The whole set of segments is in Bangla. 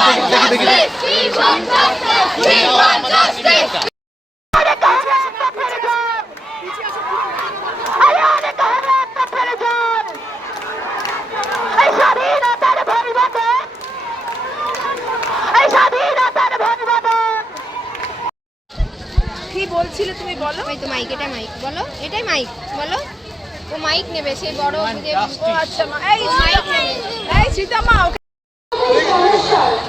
দেখি দেখি দেখি বলছিলে তুমি বলো? ওই তো মাইক এটা মাইক বলো? এটাই মাইক বলো? ও মাইক নেবে সেই বড় যে ও আচ্ছা মা এই ও মাইক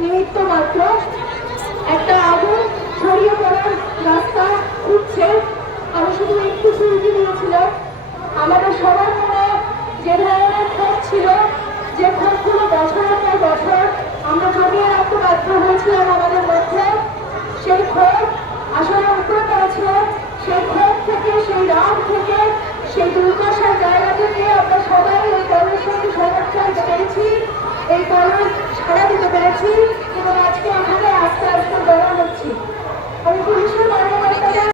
নিমিত্ত মাত্র একটা আগুন ছড়িয়ে পড়ার রাস্তা খুঁজছে। আমি শুধু একটু সুবিধে দিয়েছিলাম। আমাদের সবার মনে যে ধরনের ক্ষোভ ছিল, যে ক্ষোভগুলো বছরের পর বছর আমরা জমিয়ে রাখতে বাধ্য হয়েছিলাম আমাদের মধ্যে, সেই ক্ষোভ আসলে উপরে পড়েছে সেই ক্ষোভ থেকে, সেই রাগ থেকে সেই দুর্দশার জায়গা থেকে আমরা সবাই এই দলের সঙ্গে সমর্থন পেরেছি এই দলের সাড়া দিতে পেরেছি এবং আজকে এখানে আস্তে আস্তে বড় হচ্ছি আমি পুলিশের কর্মকর্তাদের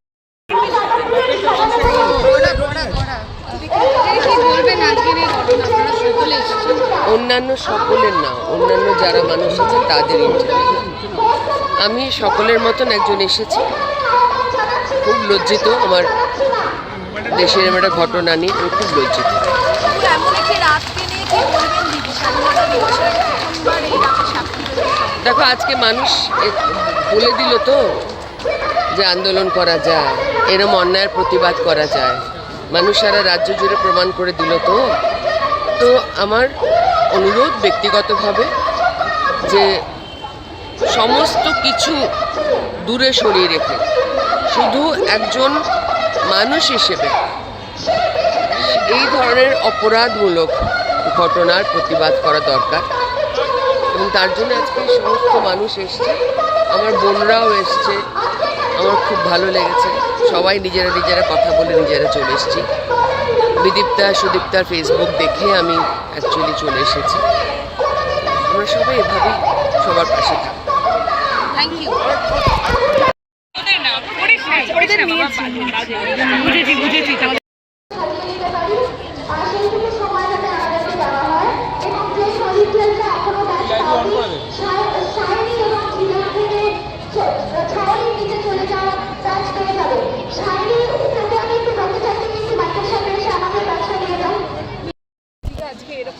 কি বলবেন আজকের এই ঘটনা আপনারা সকলে এসেছেন অন্যান্য সকলের না অন্যান্য আছে তাদের ইন্টারভিউ আমি সকলের মতন একজন এসেছি। খুব লজ্জিত আমার দেশের একটা ঘটনা নিয়ে, আমি খুব লজ্জিত। দেখো, আজকে মানুষ বলে দিল তো যে আন্দোলন করা যায়, এরম অন্যায়ের প্রতিবাদ করা যায়। মানুষ সারা রাজ্য জুড়ে প্রমাণ করে দিল তো। তো আমার অনুরোধ ব্যক্তিগতভাবে যে সমস্ত কিছু দূরে সরিয়ে রেখে, শুধু একজন মানুষ হিসেবে এই ধরনের অপরাধমূলক ঘটনার প্রতিবাদ করা দরকার। এবং তার জন্য আজকে সমস্ত মানুষ এসছে। আমার বোনরাও এসছে। আমার খুব ভালো লেগেছে। সবাই নিজেরা নিজেরা কথা বলে নিজেরা চলে এসেছি। বিদীপ্তা সুদীপ্তার ফেসবুক দেখে আমি অ্যাকচুয়ালি চলে এসেছি। সবাই এভাবেই সবার পাশে থাকবে থ্যাংক ইউ চালিয়ে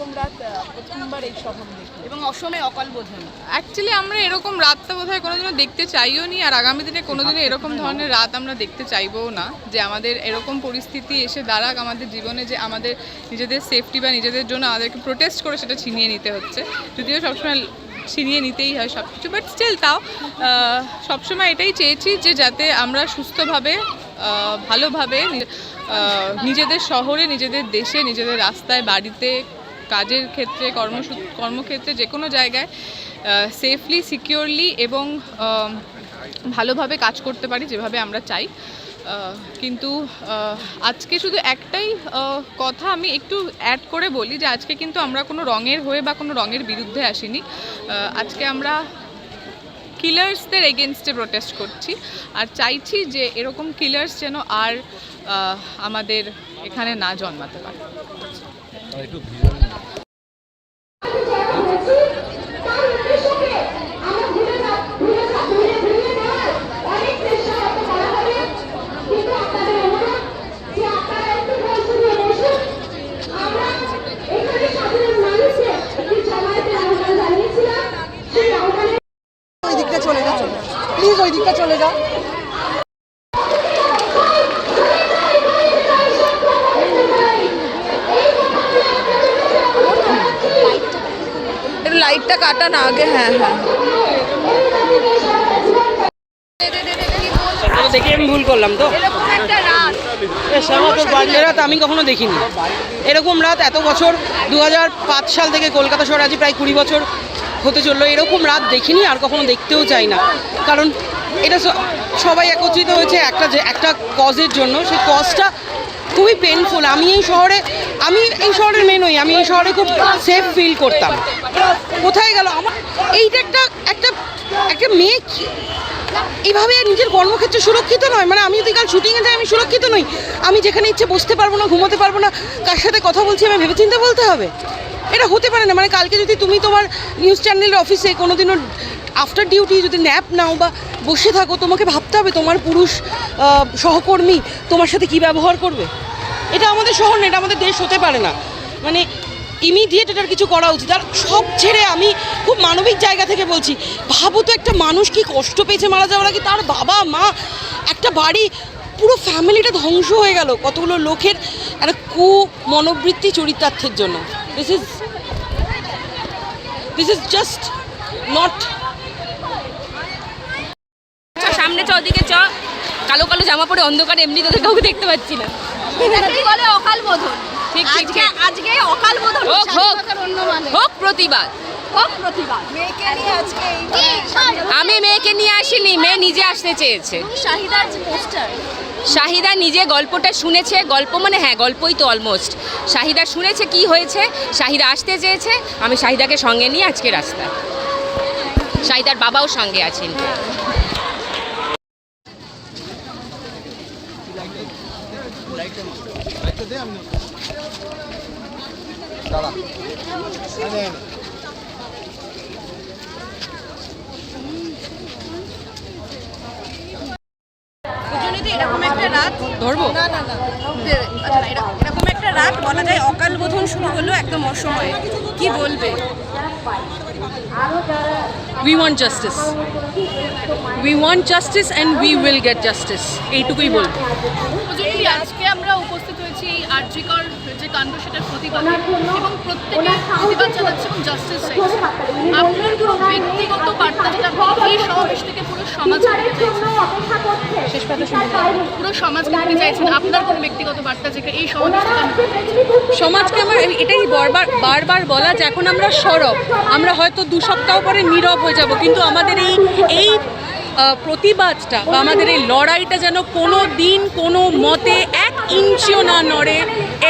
এরকম রাত প্রথমবার এই শহর দেখি এবং অসমে অকাল বোঝানো অ্যাকচুয়ালি আমরা এরকম রাতটা বোধহয় কোনোদিনও দেখতে চাইও নি আর আগামী দিনে কোনোদিনও এরকম ধরনের রাত আমরা দেখতে চাইবও না যে আমাদের এরকম পরিস্থিতি এসে দাঁড়াক আমাদের জীবনে যে আমাদের নিজেদের সেফটি বা নিজেদের জন্য আমাদেরকে প্রোটেস্ট করে সেটা ছিনিয়ে নিতে হচ্ছে। যদিও সবসময় ছিনিয়ে নিতেই হয় সব কিছু বাট স্টিল তাও সবসময় এটাই চেয়েছি যে যাতে আমরা সুস্থভাবে ভালোভাবে নিজেদের শহরে নিজেদের দেশে নিজেদের রাস্তায় বাড়িতে কাজের ক্ষেত্রে, কর্মসূ, কর্মক্ষেত্রে যে কোনো জায়গায় সেফলি সিকিউরলি এবং ভালোভাবে কাজ করতে পারি যেভাবে আমরা চাই। কিন্তু আজকে শুধু একটাই কথা আমি একটু অ্যাড করে বলি যে আজকে কিন্তু আমরা কোনো রঙের হয়ে বা কোনো রঙের বিরুদ্ধে আসিনি। আজকে আমরা কিলার্সদের এগেনস্টে প্রোটেস্ট করছি। আর চাইছি যে এরকম কিলার্স যেন আর আমাদের এখানে না জন্মাতে পারে ওই দিকটা চলে যাও প্লিজ ওই দিকটা চলে যাও একটু কাটা না আগে হ্যাঁ হ্যাঁ। দেখে আমি ভুল করলাম তো। রাত। আমি কখনো দেখিনি। এরকম রাত এত বছর দু হাজার পাঁচ সাল থেকে কলকাতা শহরে আজ প্রায় কুড়ি বছর হতে চলল। এরকম রাত দেখিনি আর কখনো দেখতেও চাই না। কারণ এটা সবাই একত্রিত হয়েছে একটা যে একটা কজের জন্য। সেই কজটা খুবই পেনফুল আমি এই শহরে, আমি এই শহরের মেয়ে নই আমি এই শহরে খুব সেফ ফিল করতাম। কোথায় গেল? আমার এইটা একটা একটা একটা মেয়ে এইভাবে নিজের কর্মক্ষেত্রে সুরক্ষিত নয়। মানে আমি যদি কাল শুটিংয়ে যাই, আমি সুরক্ষিত নই। আমি যেখানে ইচ্ছে বসতে পারব না, ঘুমোতে পারব না, কার সাথে কথা বলছি আমি ভেবেচিন্তে বলতে হবে? এটা হতে পারে না। মানে কালকে যদি তুমি তোমার নিউজ চ্যানেলের অফিসে কোনো দিনও আফটার ডিউটি যদি ন্যাপ নাও বা বসে থাকো, তোমাকে ভাবতে হবে তোমার পুরুষ সহকর্মী তোমার সাথে কি ব্যবহার করবে। এটা আমাদের শহর না, এটা আমাদের দেশ হতে পারে না। মানে ইমিডিয়েট এটার কিছু করা উচিত। আর সব ছেড়ে আমি খুব মানবিক জায়গা থেকে বলছি, ভাবো তো একটা মানুষ কি কষ্ট পেয়েছে মারা যাওয়ার আগে, তার বাবা, মা, একটা বাড়ি, পুরো ফ্যামিলিটা ধ্বংস হয়ে গেল কতগুলো লোকের একটা কু মনোবৃত্তি চরিতার্থের জন্য। This is this is just not চ ওদিকে চ। কালো কালো জামা পরে অন্ধকারে এমনি তোদের কাউকে দেখতে পাচ্ছি না। বলে অকাল বোধন। ঠিক, ঠিক, আজকে ঠিক। আজকে অকাল বোধন হোক, হোক। মানে। হোক প্রতিবাদ। হোক প্রতিবাদ। মেয়েকে নিয়ে আজকে আমি মেয়েকে নিয়ে আসিনি মেয়ে নিজে আসতে চেয়েছে। শাহিদার যে পোস্টার শাহিদা নিজে গল্পটা শুনেছে গল্প মানে হ্যাঁ গল্পই তো অলমোস্ট শাহিদা শুনেছে কি হয়েছে শাহিদা আসতে চেয়েছে আমি শাহিদাকে সঙ্গে নিয়ে আজকে রাস্তায়। শাহিদার বাবাও সঙ্গে আছেন। দুজনেতে এরকম একটা রাত ধরবো? না না না। যে- আচ্ছা এরকম- একটা রাত বলা যায় অকাল বোধন শুরু হলো একদম অসময়ে। কি বলবে? We want justice we want justice and we will get justice এইটুকুই বলব। আজকে আমরা উপস্থিত হয়েছি এই আর্যিকর কাণ্ড সেটার প্রতিবাদে এবং প্রত্যেকে প্রতিবাদ জানাচ্ছে এবং জাস্টিস চাইছে। আপনার কোনো ব্যক্তিগত বার্তা যেটা এই সমাবেশ থেকে পুরো সমাজকে দিতে চাইছেন পুরো সমাজকে দিতে চাইছেন আপনার কোনো ব্যক্তিগত বার্তা যেটা এই সমাবেশ আপনি? সমাজকে আমার এটাই বারবার বারবার বলা যে এখন আমরা সরব। আমরা হয়তো দু সপ্তাহ পরে নীরব হয়ে যাব কিন্তু আমাদের এই এই প্রতিবাদটা বা আমাদের এই লড়াইটা যেন কোনো দিন, কোনো মতে এক ইঞ্চিও না নড়ে।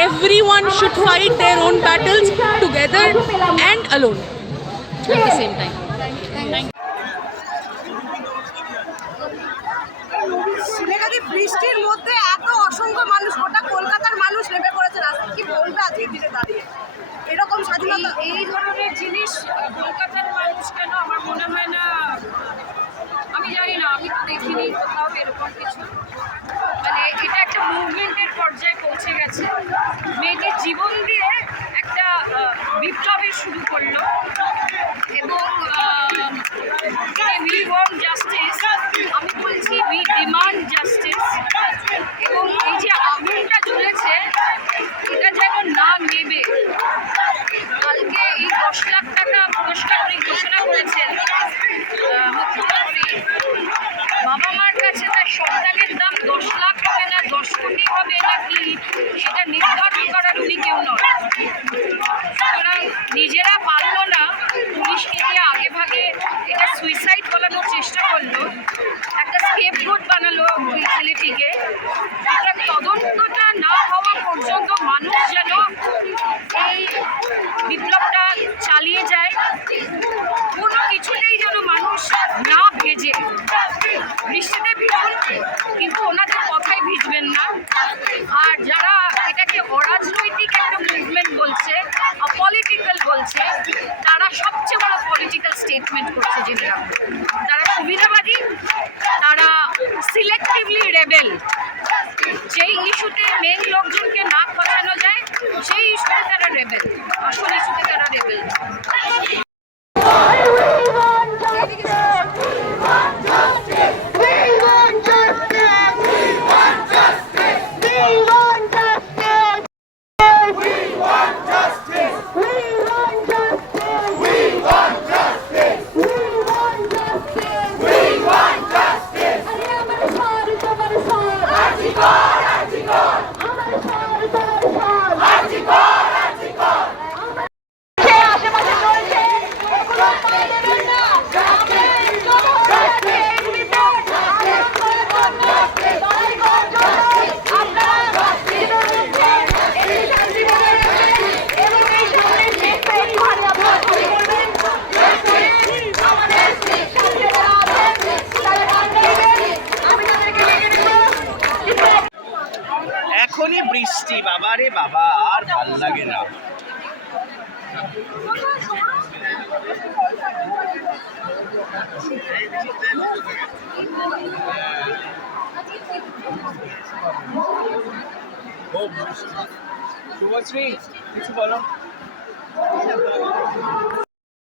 Everyone should fight their own battles together and alone at the same time সিলেকাতি বৃষ্টির মধ্যে এত অসংখ্য মানুষ গোটা কলকাতার মানুষ নেমে পড়েছে রাস্তায় কি বলবে আজকের দিনে দাঁড়িয়ে এরকম স্বাধীনতা এই ধরনের জিনিস কলকাতার মানুষ কেন আমার মনে হয় না আমি জানি না আমি তো দেখিনি কোথাও এরকম কিছু মানে এটা একটা মুভমেন্টের পর্যায়ে পৌঁছে গেছে মেয়েটির জীবন দিয়ে একটা আহ, বিপ্লবের শুরু করল এবং উই ওয়ান্ট জাস্টিস আমি বলছি উই ডিমান্ড জাস্টিস এবং এই যে আগুনটা জ্বলেছে, এটা যেন না নেবে। কালকে এই দশ লাখ টাকা পুরস্কার উনি ঘোষণা করেছেন মুখ্যমন্ত্রী। বাবা মার কাছে তার সন্তানের দাম দশ লাখ হবে না, দশ কোটি হবে নাকি, সেটা নির্ধারণ করার উনি কেউ নয় সুতরাং নিজেরা পারল না পুলিশকে দিয়ে আগে ভাগে এটা সুইসাইড বলানোর চেষ্টা করল একটা স্কেপ বানালো ওই ছেলেটিকে সুতরাং তদন্তটা না হওয়া পর্যন্ত মানুষ যেন এই বিপ্লবটা চালিয়ে যায় কোনো কিছুতেই যেন মানুষ না ভেজে বৃষ্টিতে ভিজুন কিন্তু ওনাদের কথাই ভিজবেন না আর যারা এটাকে অরাজনৈতিক একটা মুভমেন্ট বলছে অপলিটিক্যাল বলছে তারা সবচেয়ে বড় পলিটিক্যাল স্টেটমেন্ট করছে জেনে রাখুন তারা সুবিধাবাদী তারা সিলেক্টিভলি রেবেল যেই ইস্যুতে মেন লোকজনকে না খসানো যায়, সেই ইস্যুতে তারা রেবেল আসল ইস্যুতে তারা রেবেল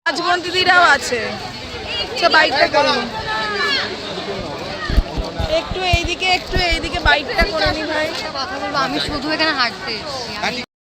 রাজবন্দিদিরাও আছে। আচ্ছা বাইকটা করুন একটু এইদিকে একটু এইদিকে বাইকটা করে নি ভাই। বলব আমি শুধু এখানে হাঁটতে এসেছি।